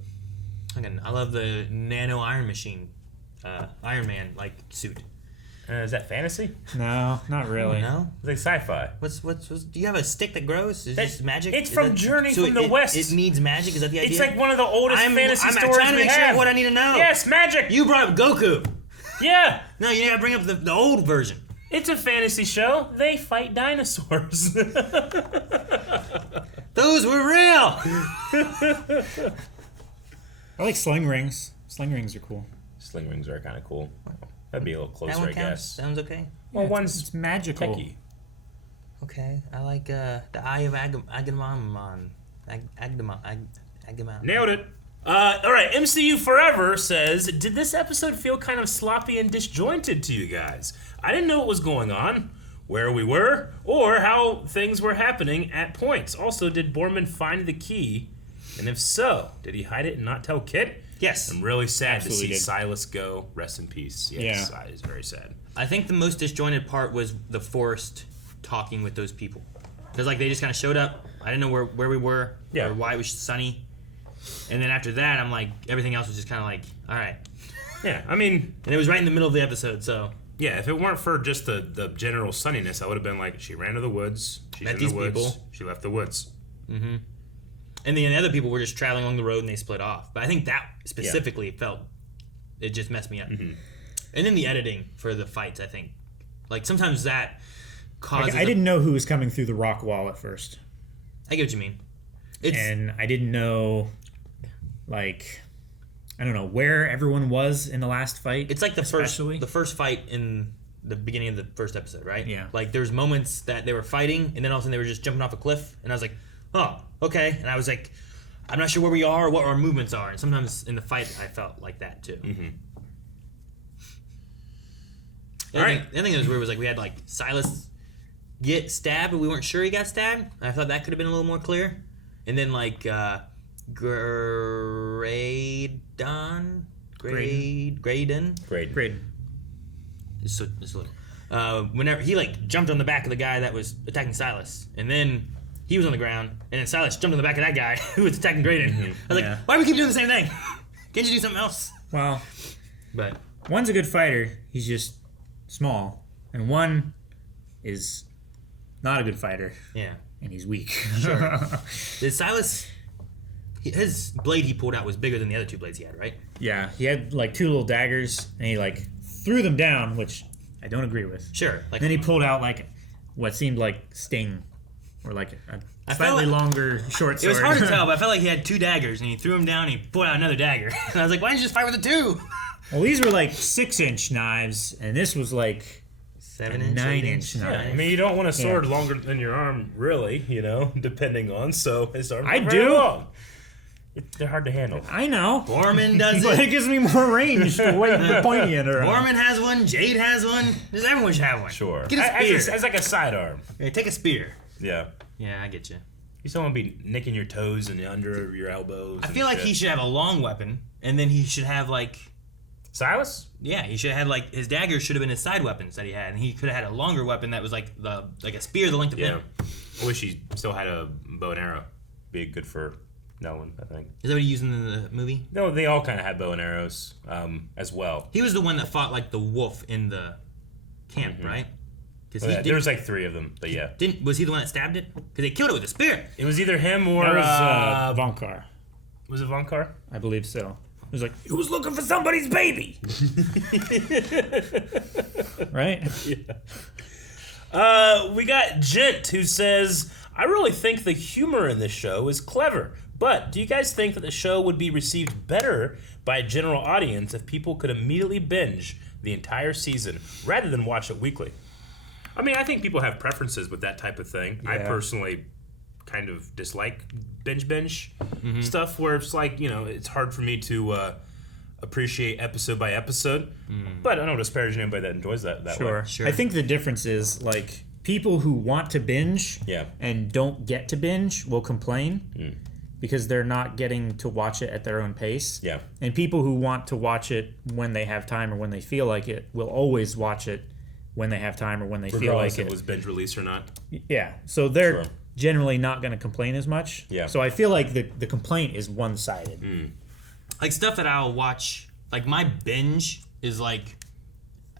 I love the nano Iron Machine, Iron Man like suit. Is that fantasy? No, not really. No, it's like sci-fi. What's? Do you have a stick that grows? Is it just magic? It's Is from that- Journey so from the it, West. It needs magic. Is that the idea? It's like one of the oldest fantasy I'm stories trying to we make have. sure what I need to know. Yes, magic. You brought up Goku. Yeah. No, you gotta bring up the old version. It's a fantasy show. They fight dinosaurs. Those were real. I like sling rings. Sling rings are cool. Sling rings are kind of cool. That'd be a little closer, That one I counts? guess. Sounds okay. Well, Yeah, one's it's magical. techie. Okay, I like the Eye of Agamemnon. Agamemnon. Nailed it. All right, MCU Forever says, did this episode feel kind of sloppy and disjointed to you guys? I didn't know what was going on, where we were, or how things were happening at points. Also, did Borman find the key? And if so, did he hide it and not tell Kit? Yes. I'm really sad Absolutely to see did. Silas go. Rest in peace. Yes, Yeah. it is very sad. I think the most disjointed part was the forced talking with those people. Because like they just kind of showed up. I didn't know where we were Yeah. or why it was sunny. And then after that, I'm like, everything else was just kind of like, all right. Yeah, I mean... And it was right in the middle of the episode, so... Yeah, if it weren't for just the general sunniness, I would have been like, she ran to the woods, she's in the woods, people. She left the woods. Mm-hmm. And the other people were just traveling along the road and they split off. But I think that specifically felt... It just messed me up. Mm-hmm. And then the editing for the fights, I think. Like, sometimes that causes... I didn't know who was coming through the rock wall at first. I get what you mean. And I didn't know, like... I don't know where everyone was in the last fight. It's like the first fight in the beginning of the first episode, right? Yeah. Like there's moments that they were fighting, and then all of a sudden they were just jumping off a cliff, and I was like, oh, okay. And I was like, I'm not sure where we are or what our movements are. And sometimes in the fight, I felt like that too. Mm-hmm. The other thing that was weird was like we had like Silas get stabbed, but we weren't sure he got stabbed. I thought that could have been a little more clear. And then like Graydon. Whenever he like jumped on the back of the guy that was attacking Silas, and then he was on the ground, and then Silas jumped on the back of that guy who was attacking Graydon. Mm-hmm. I was like, why do we keep doing the same thing? Can't you do something else? Well, but one's a good fighter. He's just small, and one is not a good fighter. Yeah, and he's weak. Sure. Did Silas? His blade he pulled out was bigger than the other two blades he had, right? Yeah, he had like two little daggers, and he like threw them down, which I don't agree with. Sure. Like, then he pulled out like what seemed like Sting, or like a slightly longer short sword. It was hard to tell, but I felt like he had two daggers, and he threw them down, and he pulled out another dagger. And I was like, why didn't you just fight with the two? Well, these were like 6-inch knives, and this was like 7-inch, 9-inch knife. Yeah, I mean, you don't want a sword longer than your arm, really, depending on. So his arm. I do. Long. They're hard to handle. I know. Borman does but it. It gives me more range to wait the pointy end around. Borman has one. Jade has one. Just everyone should have one. Sure. Get a spear. As like a sidearm. Yeah, take a spear. Yeah. Yeah, I get you. You don't want to be nicking your toes and under your elbows. I feel like he should have a long weapon, and then he should have like... Silas? Yeah, he should have had like his daggers should have been his side weapons that he had, and he could have had a longer weapon that was like a spear the length of him. I wish he still had a bow and arrow. Be good for no one, I think. Is that what he used in the movie? No, they all kind of had bow and arrows as well. He was the one that fought like the wolf in the camp, right? Because there was like 3 of them, but yeah. Was he the one that stabbed it? Because they killed it with a spear. It was either him or that was Von Carr. Was it Von Carr? I believe so. It was like, he was looking for somebody's baby. Right? Yeah. We got Gent who says, I really think the humor in this show is clever, but do you guys think that the show would be received better by a general audience if people could immediately binge the entire season rather than watch it weekly? I mean, I think people have preferences with that type of thing. Yeah. I personally kind of dislike binge stuff where it's like, it's hard for me to appreciate episode by episode. But I don't disparage anybody that enjoys that way. Sure. I think the difference is like people who want to binge and don't get to binge will complain because they're not getting to watch it at their own pace. Yeah. And people who want to watch it when they have time or when they feel like it will always watch it when they have time or when they feel like it. Regardless if it was binge release or not. Yeah. So they're generally not going to complain as much. Yeah. So I feel like the complaint is one-sided. Like stuff that I'll watch, like my binge is like,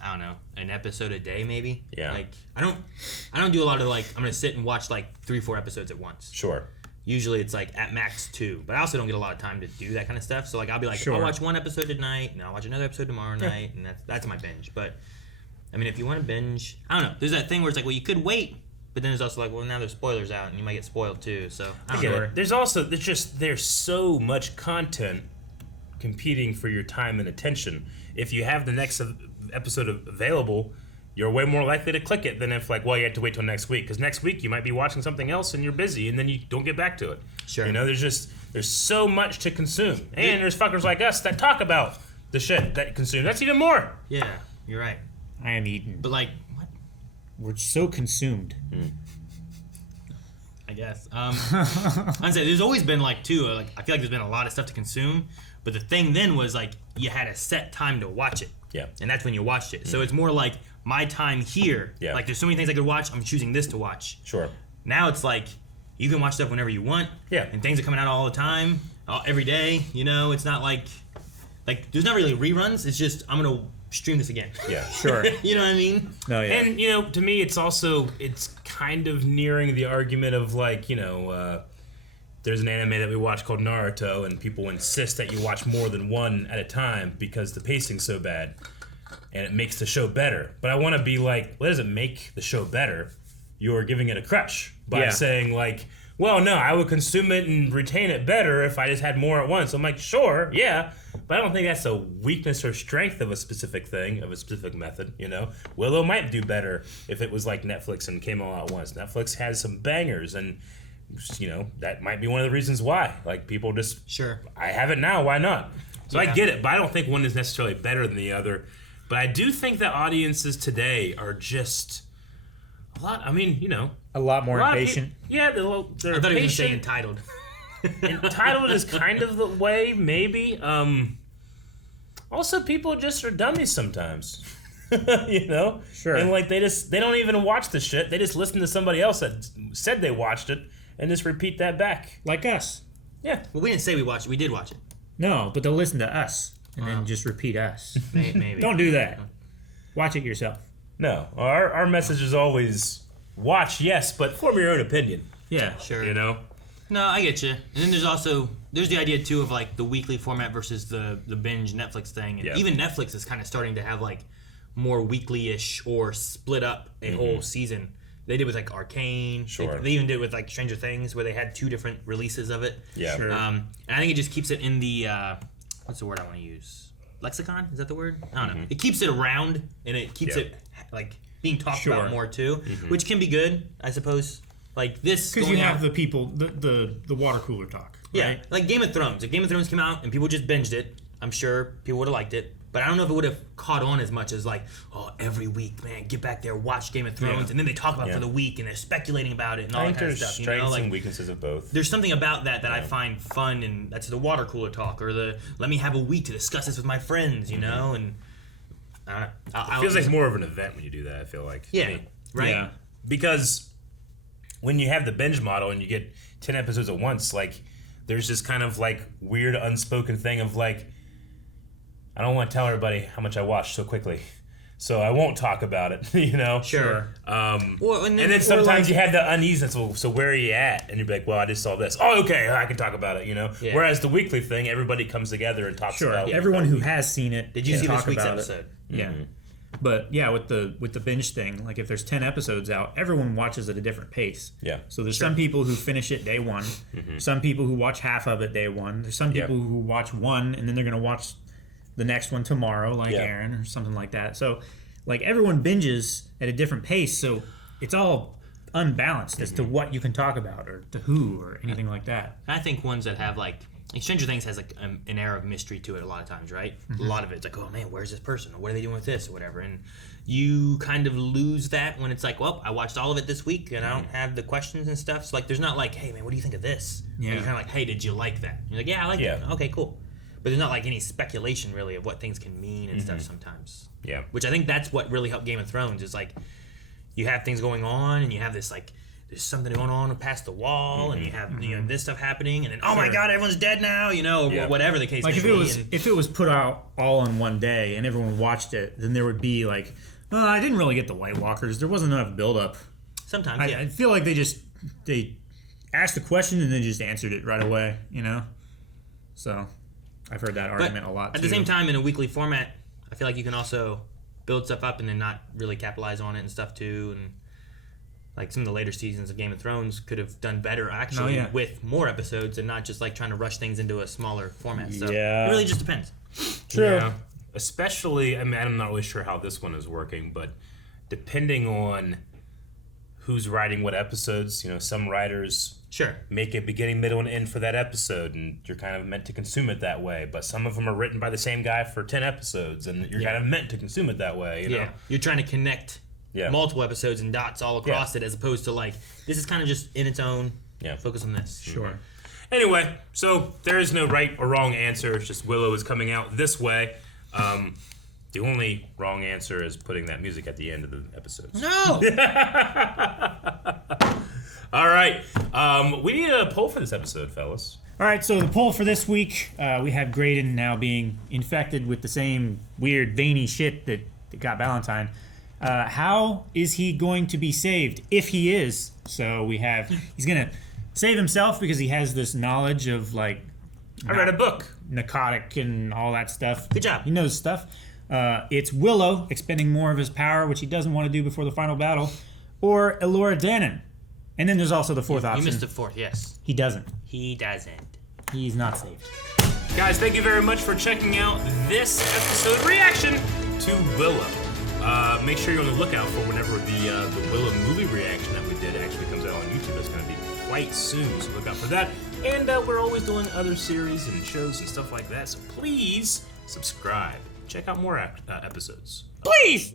I don't know, an episode a day maybe. Yeah. Like I don't do a lot of like I'm gonna sit and watch like 3-4 episodes at once. Sure. Usually it's like at max 2, but I also don't get a lot of time to do that kind of stuff. So like I'll be like, I'll watch one episode tonight, and I'll watch another episode tomorrow night, and that's my binge. But I mean, if you want to binge, I don't know. There's that thing where it's like, well, you could wait. But then there's also like, well, now there's spoilers out, and you might get spoiled too. So I don't know. There's so much content competing for your time and attention. If you have the next episode available, you're way more likely to click it than if like, well, you have to wait till next week because next week you might be watching something else and you're busy and then you don't get back to it. Sure. There's so much to consume, and there's fuckers like us that talk about the shit that you consume. That's even more. Yeah, you're right. I am eaten. But like, what? We're so consumed. I guess. I'd say there's always been like too. Like I feel like there's been a lot of stuff to consume, but the thing then was like you had a set time to watch it. Yeah. And that's when you watched it. So it's more like my time here. Yeah. Like there's so many things I could watch. I'm choosing this to watch. Sure. Now it's like you can watch stuff whenever you want. Yeah. And things are coming out all the time. every day. You know, it's not like there's not really reruns. It's just I'm gonna stream this again. Yeah, sure. You know what I mean? No, yeah. And you know, to me, it's kind of nearing the argument of like, you know, there's an anime that we watch called Naruto, and people insist that you watch more than one at a time because the pacing's so bad, and it makes the show better. But I want to be like, what does it make the show better? You're giving it a crutch by saying like, well, no, I would consume it and retain it better if I just had more at once. I'm like, sure, yeah, but I don't think that's a weakness or strength of a specific thing, of a specific method, you know? Willow might do better if it was like Netflix and came all at once. Netflix has some bangers, and, you know, that might be one of the reasons why. Like, people just, sure, I have it now, why not? So I get it, but I don't think one is necessarily better than the other. But I do think that audiences today are just a lot, I mean, you know, a lot more impatient. Yeah, they're I thought patient. you were going to say entitled. Entitled is kind of the way, maybe. Also, people just are dummies sometimes. You know? Sure. And like they don't even watch the shit. They just listen to somebody else that said they watched it and just repeat that back. Like us. Yeah. Well, we didn't say we watched it. We did watch it. No, but they'll listen to us and then just repeat us. Maybe. Don't do that. Watch it yourself. No. Our message is always watch, yes, but form your own opinion. Yeah. Sure. You know? No, I get you. And then there's the idea too of like the weekly format versus the binge Netflix thing. And even Netflix is kind of starting to have like more weekly-ish or split up a whole season. They did with like Arcane. Sure. They even did with like Stranger Things where they had 2 different releases of it. Yeah. Sure. And I think it just keeps it in the what's the word I want to use? Lexicon? Is that the word? I don't know. It keeps it around and it keeps it like being talked about more too, which can be good, I suppose. Like this, because you have the people, the water cooler talk. Right? Yeah, like Game of Thrones. If Game of Thrones came out and people just binged it, I'm sure people would have liked it. But I don't know if it would have caught on as much as like, oh, every week, man, get back there, watch Game of Thrones, and then they talk about it for the week and they're speculating about it and all that kind of stuff. Strengths you know, like, and weaknesses of both. There's something about that I find fun, and that's the water cooler talk or the let me have a week to discuss this with my friends, you know, and I don't know. It feels like more of an event when you do that. I feel like right? Yeah. Because when you have the binge model and you get 10 episodes at once, like there's this kind of like weird unspoken thing of like, I don't want to tell everybody how much I watched so quickly, so I won't talk about it. You know. Sure. And then sometimes you have the uneasiness. So where are you at? And you're like, well, I just saw this. Oh, okay, I can talk about it. You know. Yeah. Whereas the weekly thing, everybody comes together and talks about it. Everyone who has seen it. Did you see this week's episode? Yeah. But yeah, with the binge thing, like if there's 10 episodes out, everyone watches at a different pace. Yeah. So there's some people who finish it day one, some people who watch half of it day one. There's some people who watch one and then they're gonna watch the next one tomorrow, like Aaron or something like that. So like everyone binges at a different pace, so it's all unbalanced as to what you can talk about or to who or anything like that. I think ones that have like Stranger Things has like an air of mystery to it a lot of times, right? A lot of it's like, oh man, where's this person? Or what are they doing with this or whatever? And you kind of lose that when it's like, well, I watched all of it this week and I don't have the questions and stuff. So like there's not like, hey man, what do you think of this? Yeah. You're kind of like, hey, did you like that? You're like, yeah, I liked it. Okay, cool. But there's not like any speculation really of what things can mean and stuff sometimes. Yeah. Which I think that's what really helped Game of Thrones is like you have things going on and you have this like there's something going on past the wall and you have you know this stuff happening and then oh my god everyone's dead now, you know, or whatever the case may be. Like if it was put out all in one day and everyone watched it, then there would be like, oh, I didn't really get the White Walkers. There wasn't enough build up. Sometimes I feel like they asked the question and then just answered it right away, you know? So I've heard that argument a lot too. At the same time, in a weekly format, I feel like you can also build stuff up and then not really capitalize on it and stuff too. And like some of the later seasons of Game of Thrones could have done better actually with more episodes and not just like trying to rush things into a smaller format. So it really just depends. True. Yeah. Especially, I mean, I'm not really sure how this one is working, but depending on who's writing what episodes, you know, some writers make a beginning, middle, and end for that episode, and you're kind of meant to consume it that way. But some of them are written by the same guy for 10 episodes, and you're kind of meant to consume it that way. You know? You're trying to connect multiple episodes and dots all across it, as opposed to like this is kind of just in its own. Focus on this. Sure. Anyway, so there is no right or wrong answer. It's just Willow is coming out this way. The only wrong answer is putting that music at the end of the episodes. No. All right. We need a poll for this episode, fellas. All right, so the poll for this week, we have Graydon now being infected with the same weird, veiny shit that got Valentine. How is he going to be saved, if he is? So we have, he's going to save himself because he has this knowledge of, like... I read a book. Narcotic and all that stuff. Good job. He knows stuff. It's Willow expending more of his power, which he doesn't want to do before the final battle, or Elora Danan. And then there's also the fourth option. You missed the fourth, yes. He doesn't. He doesn't. He's not saved. Guys, thank you very much for checking out this episode reaction to Willow. Make sure you're on the lookout for whenever the Willow movie reaction that we did actually comes out on YouTube. It's going to be quite soon, so look out for that. And we're always doing other series and shows and stuff like that, so please subscribe. Check out more episodes. Please!